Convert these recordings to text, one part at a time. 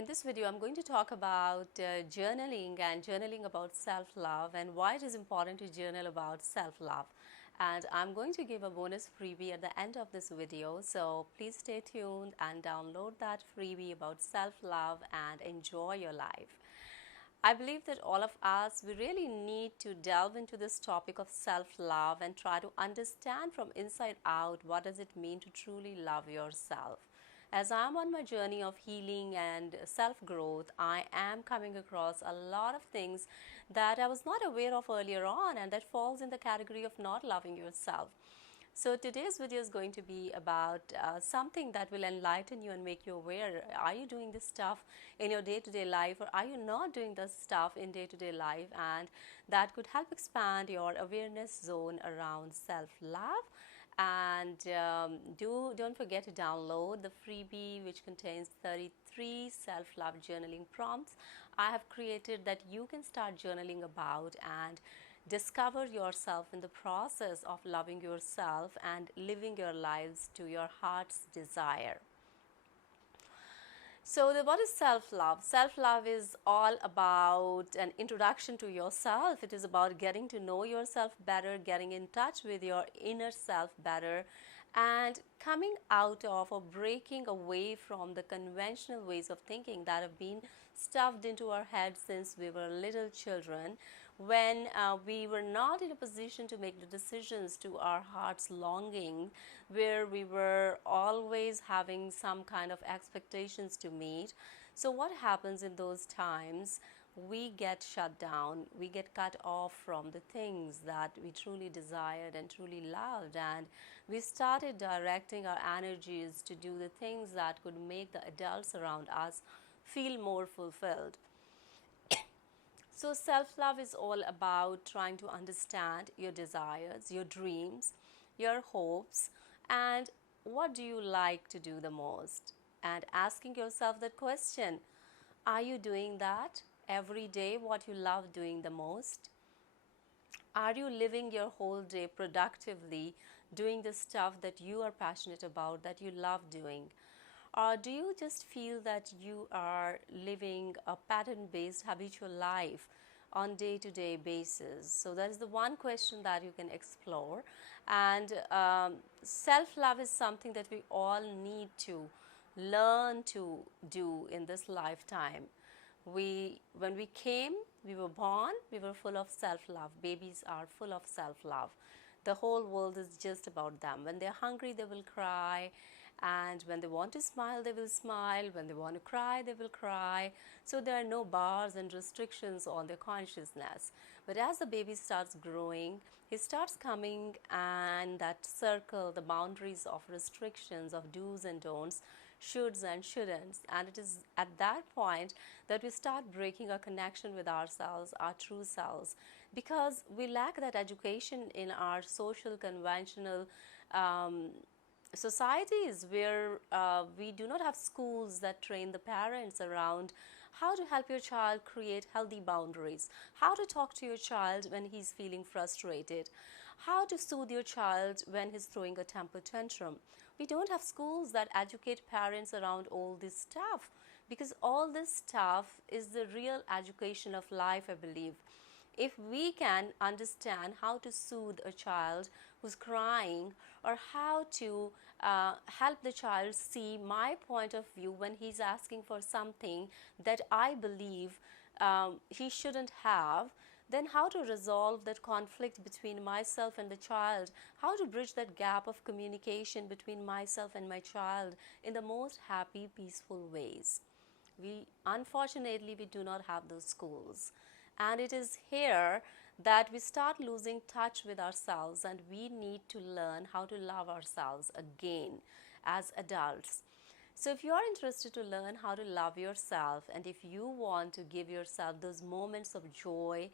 In this video, I'm going to talk about journaling and journaling about self-love and why it is important to journal about self-love. And I'm going to give a bonus freebie at the end of this video. So please stay tuned and download that freebie about self-love and enjoy your life. I believe that all of us, we really need to delve into this topic of self-love and try to understand from inside out what does it mean to truly love yourself. As I'm on my journey of healing and self-growth, I am coming across a lot of things that I was not aware of earlier on, and that falls in the category of not loving yourself. So today's video is going to be about something that will enlighten you and make you aware. Are you doing this stuff in your day-to-day life, or are you not doing this stuff in day-to-day life? And that could help expand your awareness zone around self-love. And don't forget to download the freebie, which contains 33 self-love journaling prompts I have created that you can start journaling about and discover yourself in the process of loving yourself and living your lives to your heart's desire. So what is self-love? Self-love is all about an introduction to yourself. It is about getting to know yourself better, getting in touch with your inner self better, and coming out of or breaking away from the conventional ways of thinking that have been stuffed into our heads since we were little children, when we were not in a position to make the decisions to our heart's longing, where we were always having some kind of expectations to meet. So what happens in those times? We get shut down, we get cut off from the things that we truly desired and truly loved, and we started directing our energies to do the things that could make the adults around us feel more fulfilled. So self-love is all about trying to understand your desires, your dreams, your hopes, and what do you like to do the most? And asking yourself that question, are you doing that every day, what you love doing the most? Are you living your whole day productively, doing the stuff that you are passionate about, that you love doing? Or do you just feel that you are living a pattern-based habitual life on day-to-day basis? So that is the one question that you can explore. And self-love is something that we all need to learn to do in this lifetime. When we came, we were born, we were full of self-love. Babies are full of self-love. The whole world is just about them. When they're hungry, they will cry. And when they want to smile, they will smile. When they want to cry, they will cry. So there are no bars and restrictions on their consciousness. But as the baby starts growing, he starts coming, and that circle, the boundaries of restrictions, of do's and don'ts, shoulds and shouldn'ts. And it is at that point that we start breaking our connection with ourselves, our true selves, because we lack that education in our social conventional societies, where we do not have schools that train the parents around how to help your child create healthy boundaries, how to talk to your child when he's feeling frustrated, how to soothe your child when he's throwing a temper tantrum. We don't have schools that educate parents around all this stuff, because all this stuff is the real education of life, I believe. If we can understand how to soothe a child who's crying, or how to help the child see my point of view when he's asking for something that I believe he shouldn't have, then how to resolve that conflict between myself and the child, how to bridge that gap of communication between myself and my child in the most happy, peaceful ways. Unfortunately, we do not have those schools. And it is here that we start losing touch with ourselves, and we need to learn how to love ourselves again as adults. So if you are interested to learn how to love yourself, and if you want to give yourself those moments of joy,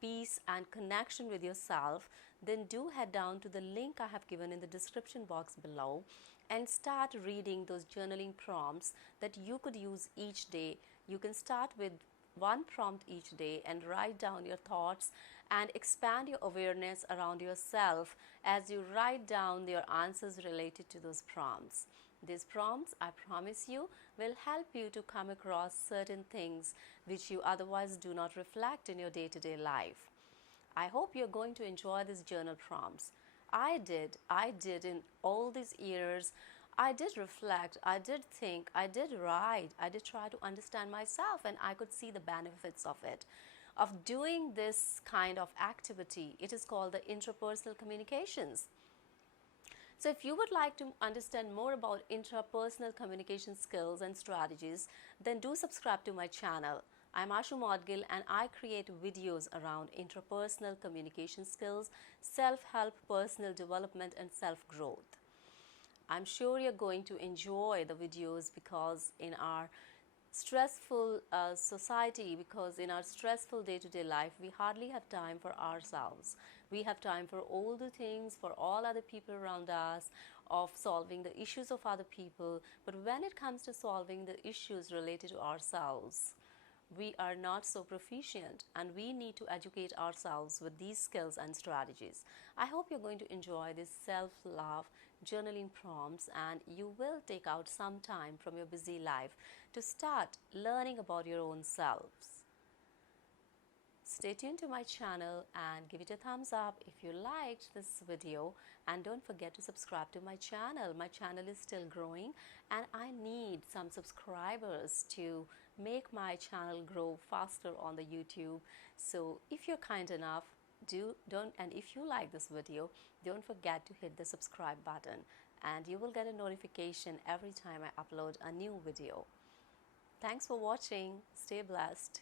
peace, and connection with yourself, then do head down to the link I have given in the description box below and start reading those journaling prompts that you could use each day. You can start with one prompt each day and write down your thoughts and expand your awareness around yourself as you write down your answers related to those prompts. These prompts, I promise you, will help you to come across certain things which you otherwise do not reflect in your day-to-day life. I hope you're going to enjoy these journal prompts. I did in all these years. I did reflect, I did think, I did write, I did try to understand myself, and I could see the benefits of it. Of doing this kind of activity, it is called the interpersonal communications. So, if you would like to understand more about intrapersonal communication skills and strategies, then do subscribe to my channel. I'm Ashoo and I create videos around interpersonal communication skills, self help, personal development, and self growth. I'm sure you're going to enjoy the videos because in our stressful society, because in our stressful day-to-day life, we hardly have time for ourselves. We have time for all the things, for all other people around us, of solving the issues of other people. But when it comes to solving the issues related to ourselves, we are not so proficient, and we need to educate ourselves with these skills and strategies. I hope you're going to enjoy this self-love journaling prompts, and you will take out some time from your busy life to start learning about your own selves. Stay tuned to my channel and give it a thumbs up if you liked this video, and don't forget to subscribe to my channel. My channel is still growing and I need some subscribers to make my channel grow faster on the YouTube. So if you're kind enough, and if you like this video, don't forget to hit the subscribe button, and you will get a notification every time I upload a new video. Thanks for watching. Stay blessed.